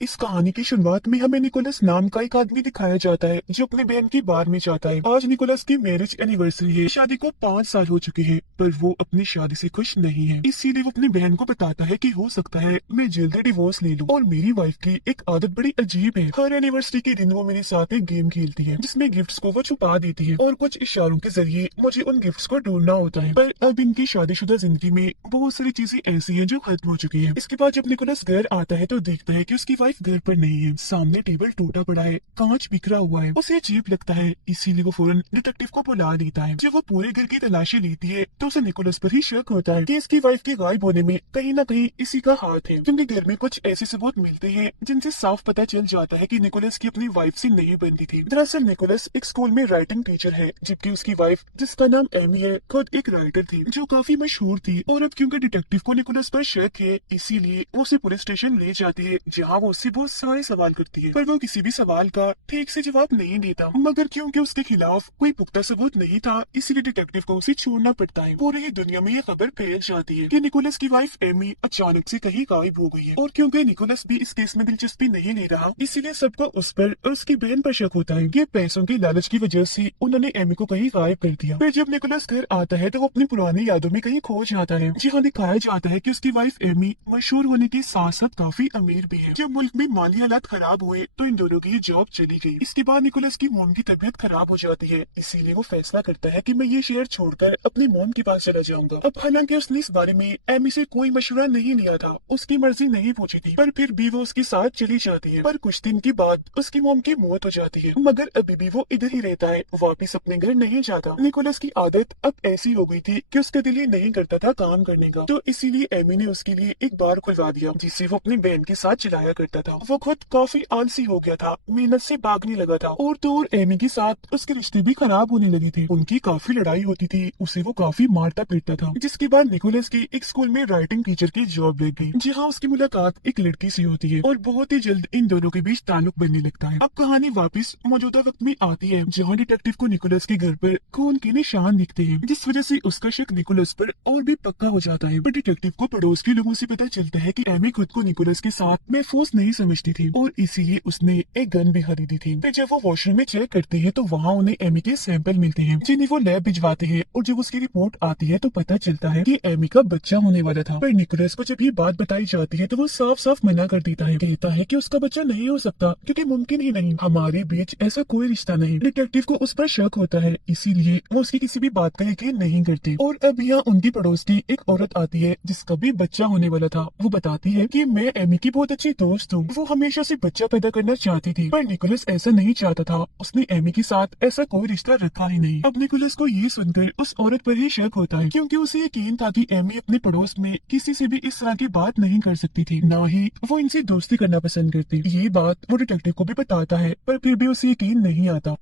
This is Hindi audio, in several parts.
इस कहानी की शुरुआत में हमें निकोलस नाम का एक आदमी दिखाया जाता है जो अपने बहन की बार में जाता है। आज निकोलस की मैरिज एनिवर्सरी है। शादी को 5 साल हो चुके हैं, पर वो अपनी शादी से खुश नहीं है। इसीलिए वो अपनी बहन को बताता है कि हो सकता है मैं जल्दी डिवोर्स ले लूं। और मेरी वाइफ की एक आदत बड़ी अजीब है। हर एनिवर्सरी के दिन वो मेरे साथ एक गेम खेलती है जिसमें गिफ्ट्स को वो छुपा देती है और कुछ इशारों के जरिए मुझे उन गिफ्ट्स को ढूंढना होता है। पर अब इनकी शादीशुदा जिंदगी में बहुत सारी चीजें ऐसी हैं जो खत्म हो चुकी है। इसके बाद जब निकोलस घर आता है तो देखता है कि उसकी वाइफ घर पर नहीं है। सामने टेबल टूटा पड़ा है, कांच बिखरा हुआ है। उसे अजीब लगता है, इसीलिए वो फौरन डिटेक्टिव को बुला लेता है। जब वो पूरे घर की तलाशी लेती है तो उसे निकोलस पर ही शक होता है कि इसकी वाइफ के गायब होने में कहीं ना कहीं इसी का हाथ है, क्योंकि घर में कुछ ऐसे सबूत मिलते हैं जिनसे साफ पता चल जाता है कि निकोलस की अपनी वाइफ से नहीं बनती थी। दरअसल निकोलस एक स्कूल में राइटिंग टीचर है, जबकि उसकी वाइफ जिसका नाम एमी है खुद एक राइटर थी जो काफी मशहूर थी। और अब क्योंकि डिटेक्टिव को निकोलस पर शक है, इसीलिए वो उसे पुलिस स्टेशन ले जाती है, जहाँ वो उससे बहुत सारे सवाल करती है, पर वो किसी भी सवाल का ठीक से जवाब नहीं देता। मगर क्योंकि उसके खिलाफ कोई पुख्ता सबूत नहीं था, इसीलिए डिटेक्टिव को उसे छोड़ना पड़ता है। पूरी ही दुनिया में ये खबर फैल जाती है कि निकोलस की वाइफ एमी अचानक से कहीं गायब हो गई है। और क्योंकि निकोलस भी इस केस में दिलचस्पी नहीं ले रहा, इसीलिए सबको उस पर और उसकी बहन पर शक होता है कि पैसों की लालच की वजह से उन्होंने एमी को कहीं गायब कर दिया। फिर जब निकोलस घर आता है तो वो अपनी पुरानी यादों में कहीं खो जाता है, जहाँ दिखाया जाता है कि उसकी वाइफ एमी मशहूर होने के साथ साथ काफी अमीर भी है। जब मुल्क में माली हालात खराब हुए तो इन दोनों की जॉब चली गई। इसके बाद निकोलस की मोम की तबीयत खराब हो जाती है, इसीलिए वो फैसला करता है कि मैं ये शहर छोड़कर अपनी मोम के पास चला जाऊंगा। अब हालांकि उसने इस बारे में एमी से कोई मशवरा नहीं लिया था, उसकी मर्जी नहीं पूछी थी, पर फिर भी वो उसके साथ चली जाती है। पर कुछ दिन के बाद उसकी मोम की मौत हो जाती है, मगर अभी भी वो इधर ही रहता है, वापिस अपने घर नहीं जाता। निकोलस की आदत अब ऐसी हो गई थी कि उसका दिल ही नहीं करता था काम करने का, तो इसीलिए एमी ने उसके लिए एक बार खुलवा दिया जिसे वो अपनी बहन के साथ चलाया करता था। वो खुद काफी आलसी हो गया था, मेहनत से भागने लगा था, और तो और एमी के साथ उसके रिश्ते भी खराब होने लगे थे। उनकी काफी लड़ाई होती थी, उसे वो काफी मारता पीटता था। जिसके बाद निकोलस की एक स्कूल में राइटिंग टीचर की जॉब लग गई, जहाँ उसकी मुलाकात एक लड़की से होती है और बहुत ही जल्द इन दोनों के बीच ताल्लुक बनने लगता है। अब कहानी वापस मौजूदा वक्त में आती है, जहाँ डिटेक्टिव को निकोलस के घर पर खून के निशान दिखते हैं, जिस वजह से उसका शक निकोलस पर और भी पक्का हो जाता है। पर डिटेक्टिव को पड़ोस के लोगों से पता चलता है कि एमी खुद को निकोलस के साथ महफूज नहीं समझती थी और इसीलिए उसने एक गन भी खरीदी थी। फिर जब वो वॉशरूम में चेक करते हैं तो वहाँ उन्हें एमी के सैंपल मिलते हैं, जिन्हें वो लैब भिजवाते हैं, और जब उसकी रिपोर्ट आती है तो पता चलता है कि एमी का बच्चा होने वाला था। पर निकोलस को जब ये बात बताई जाती है तो वो साफ साफ मना कर देता है, कहता है कि उसका बच्चा नहीं हो सकता, क्योंकि मुमकिन ही नहीं, हमारे बीच ऐसा कोई रिश्ता नहीं। डिटेक्टिव को उस पर शक होता है, इसीलिए वो उसकी किसी भी बात का यकीन नहीं करते। और अब यहाँ उनकी पड़ोस की एक औरत आती है जिसका भी बच्चा होने वाला था। वो बताती है कि मैं एमी की बहुत अच्छी दोस्त हूँ, वो हमेशा से बच्चा पैदा करना चाहती थी, पर निकोलस ऐसा नहीं चाहता था, उसने एमी के साथ ऐसा कोई रिश्ता रखा ही नहीं। अब निकोलस को ये सुनकर उस औरत पर ही शक होता है, क्योंकि उसे यकीन था कि एमी अपने पड़ोस में किसी से भी इस तरह की बात नहीं कर सकती थी, ना ही वो इनसे दोस्ती करना पसंद करती। ये बात वो डिटेक्टिव को भी बताता है, पर फिर भी उसे यकीन नहीं आता।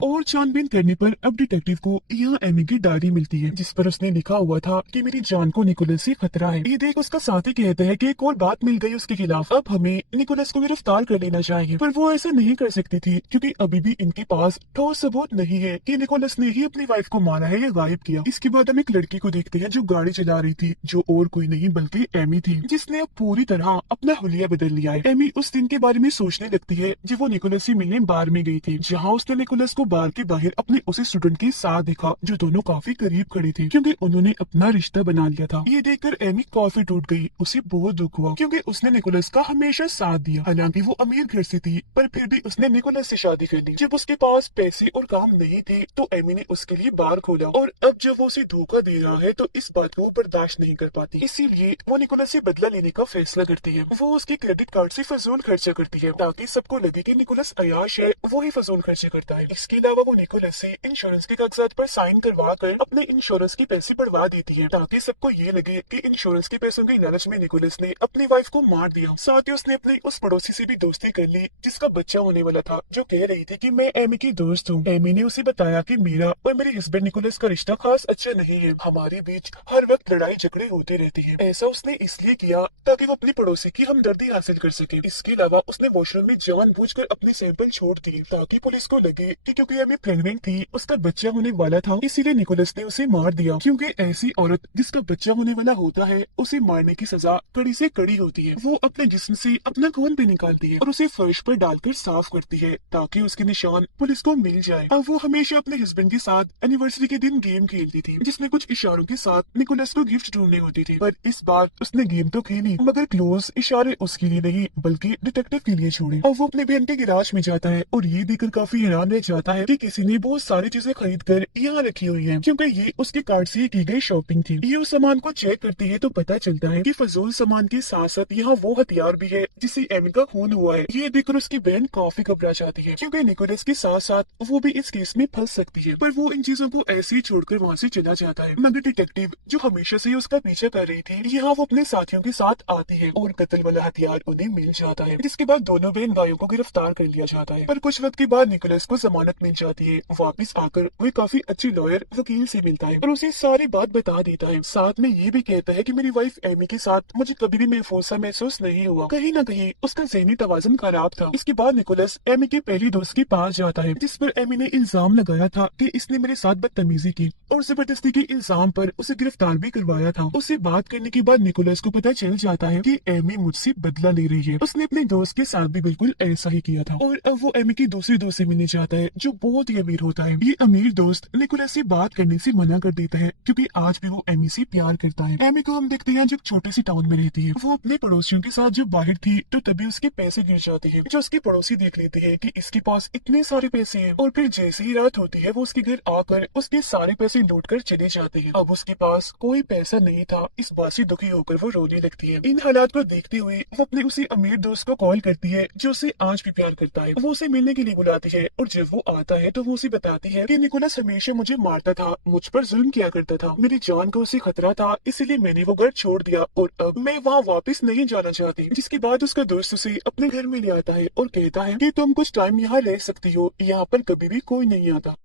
और छानबीन करने पर अब डिटेक्टिव को यहाँ एमी की डायरी मिलती है, जिस पर उसने लिखा हुआ था कि मेरी जान को निकोलस से खतरा है। ये देख उसका साथी कहता है कि एक और बात मिल गई उसके खिलाफ, अब हमें निकोलस को गिरफ्तार कर लेना चाहिए। पर वो ऐसा नहीं कर सकती थी, क्योंकि अभी भी इनके पास ठोस सबूत नहीं है कि निकोलस ने ही अपनी वाइफ को मारा है या गायब किया। इसके बाद हम एक लड़की को देखते हैं जो गाड़ी चला रही थी, जो और कोई नहीं बल्कि एमी थी, जिसने अब पूरी तरह अपना हुलिया बदल लिया है। एमी उस दिन के बारे में सोचने लगती है जब वो निकोलस से मिलने बार में गई थी, जहाँ उसने निकोलस को बार के बाहर अपने उसी स्टूडेंट के साथ देखा, जो दोनों काफी करीब खड़े थे, क्योंकि उन्होंने अपना रिश्ता बना लिया था। ये देखकर एमी काफी टूट गई, उसे बहुत दुख हुआ, क्योंकि उसने निकोलस का हमेशा साथ दिया। हालांकि वो अमीर घर से थी, पर फिर भी उसने निकोलस से शादी कर ली। जब उसके पास पैसे और काम नहीं थे तो एमी ने उसके लिए बार खोला, और अब जब वो उसे धोखा दे रहा है तो इस बात को वो बर्दाश्त नहीं कर पाती, इसीलिए वो निकोलस से बदला लेने का फैसला करती है। वो उसके क्रेडिट कार्ड से फजूल खर्चा करती है, ताकि सबको लगे कि निकोलस अयाश है, वो ही फजूल खर्चे करता है। इसके अलावा वो निकोलस से इंश्योरेंस के कागजात पर साइन करवा कर अपने इंश्योरेंस के पैसे बढ़वा देती है, ताकि सबको ये लगे कि इंश्योरेंस के पैसों के लालच में निकोलस ने अपनी वाइफ को मार दिया। साथ ही उसने अपनी उस पड़ोसी से भी दोस्ती कर ली जिसका बच्चा होने वाला था, जो कह रही थी कि मैं एमी की दोस्त हूँ। एमी ने उसे बताया कि मेरा और मेरे हस्बैंड निकोलस का रिश्ता खास अच्छा नहीं है, हमारे बीच हर वक्त लड़ाई झगड़े होते रहते हैं। ऐसा उसने इसलिए किया ताकि वो अपनी पड़ोसी की हमदर्दी हासिल कर सके। इसके अलावा उसने वॉशरूम में जानबूझकर अपने सैंपल छोड़ दिए, ताकि पुलिस को लगे कि क्योंकि क्योंकि एमी प्रेग्नेंट थी, उसका बच्चा होने वाला था, इसीलिए निकोलस ने उसे मार दिया। क्योंकि ऐसी औरत जिसका बच्चा होने वाला होता है उसे मारने की सजा कड़ी से कड़ी होती है। वो अपने जिस्म से अपना खून भी निकालती है और उसे फर्श पर डालकर साफ करती है ताकि उसके निशान पुलिस को मिल जाए। अब वो हमेशा अपने हस्बैंड के साथ एनिवर्सरी के दिन गेम खेलती थी जिसमें कुछ इशारों के साथ निकोलस को गिफ्ट ढूंढने होती थी। पर इस बार उसने गेम तो खेली मगर क्लोज इशारे उसके लिए नहीं बल्कि डिटेक्टिव के लिए छोड़े। अब वो अपने बहन के गिराज में जाता है और ये देखकर काफी हैरान रह जाता है कि किसी ने बहुत सारी चीजें खरीद कर यहाँ रखी हुई है, क्योंकि ये उसके कार्ड से की गई शॉपिंग थी। ये उस सामान को चेक करती है तो पता चलता है कि फजूल सामान के साथ साथ यहाँ वो हथियार भी है जिससे एमी का खून हुआ है। ये देखकर उसकी बहन काफी घबरा जाती है क्योंकि निकोलस के साथ साथ वो भी इस केस में फंस सकती है। पर वो इन चीजों को ऐसे ही छोड़कर वहाँ से चला जाता है। मगर डिटेक्टिव जो हमेशा से उसका पीछा कर रही थी यहाँ वो अपने साथियों के साथ आती है और कत्ल वाला हथियार उन्हें मिल जाता है, जिसके बाद दोनों बहन भाइयों को गिरफ्तार कर लिया जाता है। पर कुछ वक्त के बाद निकोलस को जमानत मिल जाती है। वापिस आकर वो काफी अच्छी लॉयर वकील से मिलता है और उसे सारी बात बता देता है। साथ में ये भी कहता है कि मेरी वाइफ एमी के साथ मुझे कभी भी महफूज सा महसूस नहीं हुआ, कहीं न कहीं उसका ज़हनी तवाज़ुन खराब था। इसके बाद निकोलस एमी के पहली दोस्त के पास जाता है जिस पर एमी ने इल्जाम लगाया था कि इसने मेरे साथ बदतमीजी की और जबरदस्ती के इल्जाम पर उसे गिरफ्तार भी करवाया था। उससे बात करने के बाद निकोलस को पता चल जाता है कि एमी मुझसे बदला ले रही है। उसने अपने दोस्त के साथ भी बिल्कुल ऐसा ही किया था और अब वो एमी की दूसरी दोस्त से मिलने जाता है जो बहुत ही अमीर होता है। ये अमीर दोस्त निकोलस से बात करने से मना कर देता है क्योंकि आज भी वो एमी से प्यार करता है। एमी को हम देखते हैं जो छोटे सी टाउन में रहती है। वो अपने पड़ोसियों के साथ जब बाहर थी तो तभी उसके पैसे गिर जाते हैं। जो उसके पड़ोसी देख लेते हैं कि इसके पास इतने सारे पैसे हैं और फिर जैसे ही रात होती है वो उसके घर आकर उसके सारे पैसे लूट कर चले जाते हैं। अब उसके पास कोई पैसा नहीं था। इस बात से दुखी होकर वो रोने लगती है। इन हालात को देखते हुए वो अपने उसी अमीर दोस्त को कॉल करती है जो उसे आज भी प्यार करता है। वो उसे मिलने के लिए बुलाती है और जब वो आता है तो वो उसे बताती है कि निकोलस हमेशा मुझे मारता था, मुझ पर जुल्म किया करता था, मेरी जान को उसे खतरा था, इसीलिए मैंने वो घर छोड़ दिया और अब मैं वहाँ वापस नहीं जाना चाहती। जिसके बाद उसका दोस्त उसे अपने घर में ले आता है और कहता है कि तुम कुछ टाइम यहाँ रह सकती हो, यहाँ पर कभी भी कोई नहीं आता।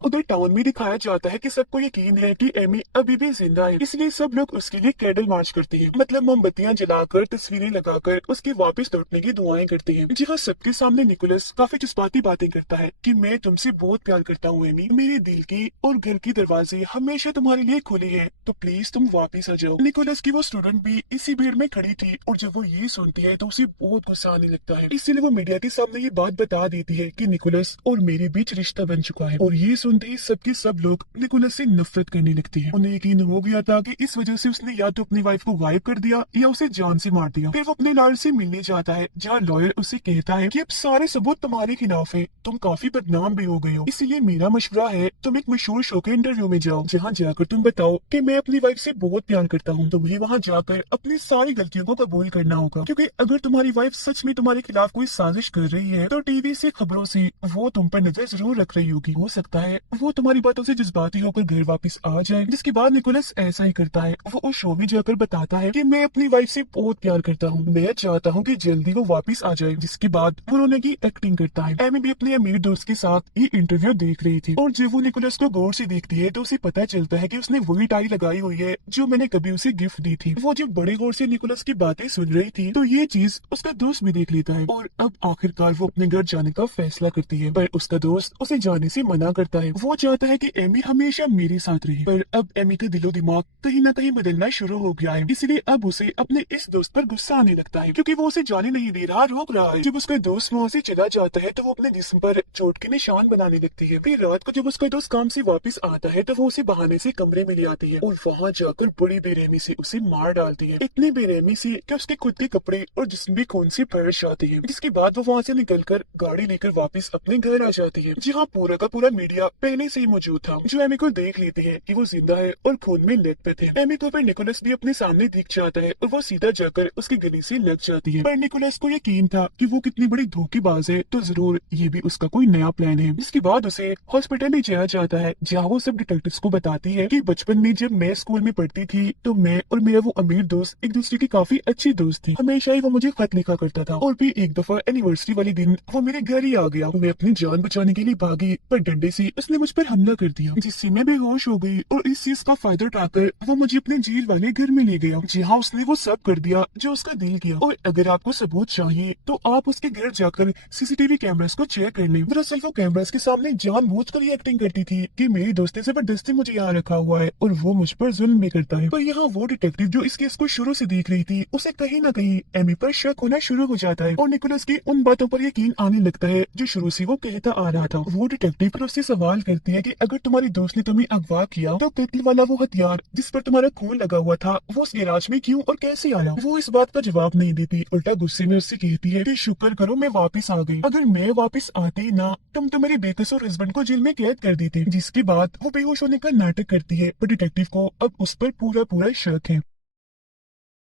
उधर टाउन में दिखाया जाता है कि सबको यकीन है कि एमी अभी भी जिंदा है, इसलिए सब लोग उसके लिए कैंडल मार्च करते हैं, मतलब मोमबत्तियां जलाकर तस्वीरें लगाकर उसके वापस लौटने की दुआएं करते हैं। जहाँ सबके सामने निकोलस काफी जज्बाती बातें करता है कि मैं तुमसे बहुत प्यार करता हूँ एमी, मेरे दिल की और घर की दरवाजे हमेशा तुम्हारे लिए खुली है, तो प्लीज तुम वापिस आ जाओ। निकोलस की वो स्टूडेंट भी इसी भीड़ में खड़ी थी और जब वो ये सुनती है तो उसे बहुत गुस्सा आने लगता है। इसीलिए वो मीडिया के सामने ये बात बता देती है कि निकोलस और मेरे बीच रिश्ता बन चुका है। और ये सुनते ही सबके सब लोग निकोलस से नफरत करने लगती हैं। उन्हें यकीन हो गया था कि इस वजह से उसने या तो अपनी वाइफ को गायब कर दिया या उसे जान से मार दिया। फिर वो अपने लॉयर से मिलने जाता है जहाँ लॉयर उसे कहता है कि अब सारे सबूत तुम्हारे खिलाफ है, तुम काफी बदनाम भी हो गए हो, इसीलिए मेरा मशवरा है तुम एक मशहूर शो के इंटरव्यू में जाओ जहाँ जाकर तुम बताओ कि मैं अपनी वाइफ से बहुत प्यार करता हूँ। तुम्हें वहाँ जाकर अपनी सारी गलतियों को कबूल करना होगा, क्योंकि अगर तुम्हारी वाइफ सच में तुम्हारे खिलाफ कोई साजिश कर रही है तो टीवी से खबरों से वो तुम पर नजर जरूर रख रही होगी। हो सकता है वो तुम्हारी बातों से जज्बाती होकर घर वापस आ जाए। जिसके बाद निकोलस ऐसा ही करता है। वो उस शो में जाकर बताता है कि मैं अपनी वाइफ से बहुत प्यार करता हूँ, मैं चाहता हूँ कि जल्दी वो वापस आ जाए। जिसके बाद वो रोने की एक्टिंग करता है। एमी भी अपने अमीर दोस्त के साथ ये इंटरव्यू देख रही थी और जब वो निकोलस को गौर से देखती है तो उसे पता चलता है कि उसने वही टाई लगाई हुई है जो मैंने कभी उसे गिफ्ट दी थी। वो जब बड़े गौर से निकोलस की बातें सुन रही थी तो ये चीज उसका दोस्त भी देख लेता है और अब आखिरकार वो अपने घर जाने का फैसला करती है। पर उसका दोस्त उसे जाने से मना करता है। वो चाहता है कि एमी हमेशा मेरे साथ रहे। पर अब एमी का दिलो दिमाग कहीं ना कहीं बदलना शुरू हो गया है, इसलिए अब उसे अपने इस दोस्त पर गुस्सा आने लगता है क्योंकि वो उसे जाने नहीं दे रहा, रोक रहा है। जब उसका दोस्त वहाँ से चला जाता है तो वो अपने जिस्म पर चोट के निशान बनाने लगती है। फिर रात को जब उसका दोस्त काम से वापस आता है तो वो उसे बहाने से कमरे में ले आती है और वहाँ जाकर बड़ी बेरहमी से उसे मार डालती है, इतनी बेरहमी से कि उसके खुद के कपड़े और जिस्म भी खून से भर जाते हैं। जिसके बाद वो वहाँ से निकलकर गाड़ी लेकर वापस अपने घर आ जाती है जहाँ पूरा का पूरा मीडिया पहले से ही मौजूद था, जो एमी को देख लेते हैं कि वो जिंदा है और खून में लथपथ है। एमी को फिर निकोलस भी अपने सामने दिख जाता है और वो सीधा जाकर उसके गले से लग जाती है। पर निकोलस को यकीन था कि वो कितनी बड़ी धोखेबाज है, तो जरूर ये भी उसका कोई नया प्लान है। जिसके बाद उसे हॉस्पिटल ले जाया जाता है जहाँ वो सब डिटेक्टिव्स को बताती है कि बचपन में जब मैं स्कूल में पढ़ती थी तो मैं और मेरा वो अमीर दोस्त एक दूसरे की काफी अच्छी दोस्त थे। हमेशा ही वो मुझे खत लिखा करता था और फिर एक दफा एनिवर्सरी वाले दिन वो मेरे घर ही आ गया। मैं अपनी जान बचाने के लिए भागी पर डंडे से उसने मुझ पर हमला कर दिया, जिससे मैं बेहोश हो गई और इस चीज का फायदा उठाकर वो मुझे अपने जेल वाले घर में ले गया, जहाँ उसने वो सब कर दिया जो उसका दिल किया। और अगर आपको सबूत चाहिए तो आप उसके घर जाकर सीसीटीवी कैमरास को चेक कर लें। दरअसल वो कैमरास के सामने जानबूझकर ये एक्टिंग करती थी कि मेरी दोस्त ने जबरदस्ती मुझे यहाँ रखा हुआ है और वो मुझ पर जुल्म भी करता है। पर यहाँ वो डिटेक्टिव जो इस केस को शुरू से देख रही थी, उसे कहीं ना कहीं एमी पर शक होना शुरू हो जाता है और निकोलस की उन बातों पर यकीन आने लगता है जो शुरू से वो कहता आ रहा था। वो डिटेक्टिव पर उससे सवाल करती है कि अगर तुम्हारी दोस्त ने तुम्हें अगवा किया तो कत्ल वाला वो हथियार जिस पर तुम्हारा खून लगा हुआ था वो उस गैराज में क्यों और कैसे आया। वो इस बात का जवाब नहीं देती, उल्टा गुस्से में उससे कहती है कि शुक्र करो मैं वापस आ गई, अगर मैं वापस आती ना तुम तो मेरे बेकसूर हस्बैंड को जेल में कैद कर देते। जिसके बाद वो बेहोश होने का नाटक करती है, पर डिटेक्टिव को अब उस पर पूरा पूरा शक है।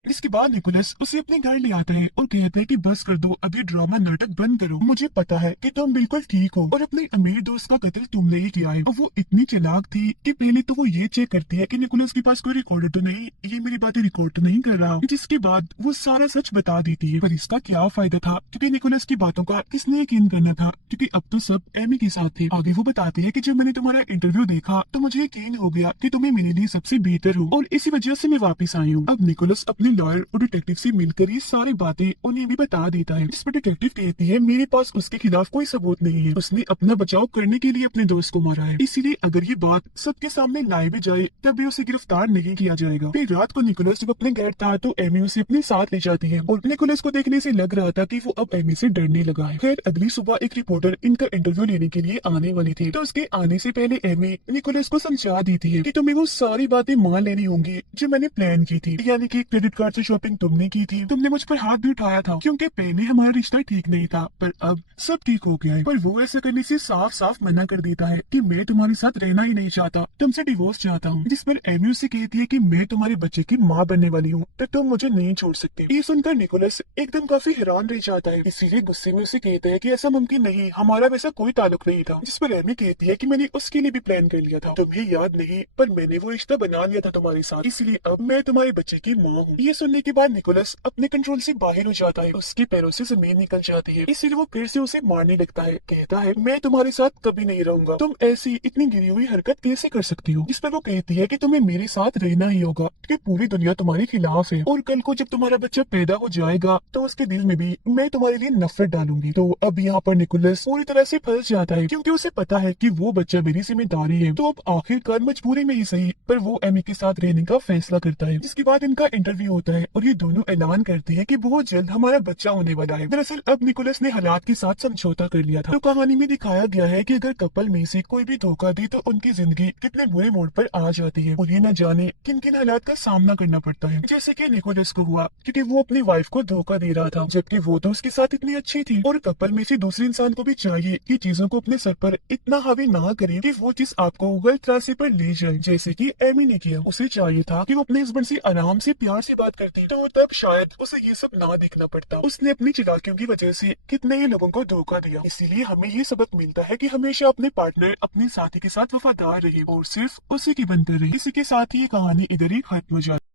इसके बाद निकोलस उसे अपने घर ले आता है और कहता है कि बस कर दो, अब ये ड्रामा नाटक बंद करो, मुझे पता है कि तुम बिल्कुल ठीक हो और अपने अमीर दोस्त का कत्ल तुमने ही किया है। और वो इतनी चालाक थी कि पहले तो वो ये चेक करती है कि निकोलस के पास कोई रिकॉर्डर तो नहीं, ये मेरी बातें रिकॉर्ड तो नहीं कर रहा, जिसके बाद वो सारा सच बता देती है। पर इसका क्या फायदा था, क्योंकि निकोलस की बातों का किसने यकीन करना था, क्योंकि अब तो सब एमी के साथ थे। आगे वो बताती है कि जब मैंने तुम्हारा इंटरव्यू देखा तो मुझे यकीन हो गया कि तुम्हें मेरे लिए सबसे बेहतर हो और इसी वजह से मैं वापस आई हूँ। अब निकोलस अपने लॉयर और डिटेक्टिव से मिलकर ये सारी बातें उन्हें भी बता देता है, जिस पर डिटेक्टिव कहती है मेरे पास उसके खिलाफ कोई सबूत नहीं है, उसने अपना बचाव करने के लिए अपने दोस्त को मारा है, इसीलिए अगर ये बात सबके सामने लाई भी जाए तब भी उसे गिरफ्तार नहीं किया जाएगा। फिर रात को निकोलस जब अपने घर था तो एमी उसे अपने साथ ले जाती है और निकोलस को देखने से लग रहा था कि वो अब एमी से डरने लगा है। फिर अगली सुबह एक रिपोर्टर इनका इंटरव्यू लेने के लिए आने वाली थी, तो उसके आने से पहले एमी निकोलस को समझा देती है कि तुम्हें वो सारी बातें मान लेनी होंगी जो मैंने प्लान की थी, यानी कि क्रेडिट कार्ड से शॉपिंग तुमने की थी, तुमने मुझ पर हाथ भी उठाया था क्योंकि पहले हमारा रिश्ता ठीक नहीं था, पर अब सब ठीक हो गया है। पर वो ऐसा करने से साफ साफ मना कर देता है कि मैं तुम्हारे साथ रहना ही नहीं चाहता, तुमसे डिवोर्स चाहता हूँ, जिस पर एमी उससे कहती है कि मैं तुम्हारे बच्चे की माँ बनने वाली हूँ तो तुम मुझे नहीं छोड़ सकते। ये सुनकर निकोलस एकदम काफी हैरान रह जाता है, इसीलिए गुस्से में उसे कहता है कि ऐसा मुमकिन नहीं, हमारा वैसा कोई ताल्लुक नहीं था, जिस पर एमी कहती है कि मैंने उसके लिए भी प्लान कर लिया था, तुम्हें याद नहीं, पर मैंने वो रिश्ता बना लिया था तुम्हारे साथ, इसलिए अब मैं तुम्हारे बच्चे की माँ हूँ। ये सुनने के बाद निकोलस अपने कंट्रोल से बाहर हो जाता है, उसके पैरों से जमीन निकल जाती है, इसीलिए वो फिर से उसे मारने लगता है, कहता है मैं तुम्हारे साथ कभी नहीं रहूंगा, तुम ऐसी इतनी गिरी हुई हरकत कैसे कर सकती हो। जिस पर वो कहती है कि तुम्हें मेरे साथ रहना ही होगा क्योंकि पूरी दुनिया तुम्हारे खिलाफ है और कल को जब तुम्हारा बच्चा पैदा हो जाएगा तो उसके दिल में भी मैं तुम्हारे लिए नफरत डालूंगी। तो अब यहाँ पर निकोलस पूरी तरह से फंस जाता है क्योंकि उसे पता है कि वो बच्चा मेरी जिम्मेदारी है। तो अब आखिरकार मजबूरी में ही सही पर वो एमी के साथ रहने का फैसला करता है, जिसके बाद इनका इंटरव्यू होता है और ये दोनों ऐलान करते हैं कि बहुत जल्द हमारा बच्चा होने वाला है। दरअसल अब निकोलस ने हालात के साथ समझौता कर लिया था। तो कहानी में दिखाया गया है कि अगर कपल में से कोई भी धोखा दे तो उनकी जिंदगी कितने बुरे मोड़ पर आ जाती है और ये न जाने किन किन हालात का सामना करना पड़ता है, जैसे कि निकोलस को हुआ क्योंकि वो अपनी वाइफ को धोखा दे रहा था जबकि वो तो उसके साथ इतनी अच्छी थी। और कपल में से दूसरे इंसान को भी चाहिए कि चीजों को अपने सर पर इतना हावी ना करे कि वो चीज आपको गलत रास्ते पर ले जाए, जैसे कि एमी ने किया। उसे चाहिए था कि वो अपने हस्बैंड से आराम से प्यार से बात करती, तो तब शायद उसे ये सब ना देखना पड़ता। उसने अपनी चालाकियों की वजह से कितने ही लोगों को धोखा दिया। इसीलिए हमें ये सबक मिलता है कि हमेशा अपने पार्टनर अपने साथी के साथ वफादार रहे और सिर्फ उसी की बनकर रहे। इसी के साथ ही ये कहानी इधर ही खत्म हो जाती है।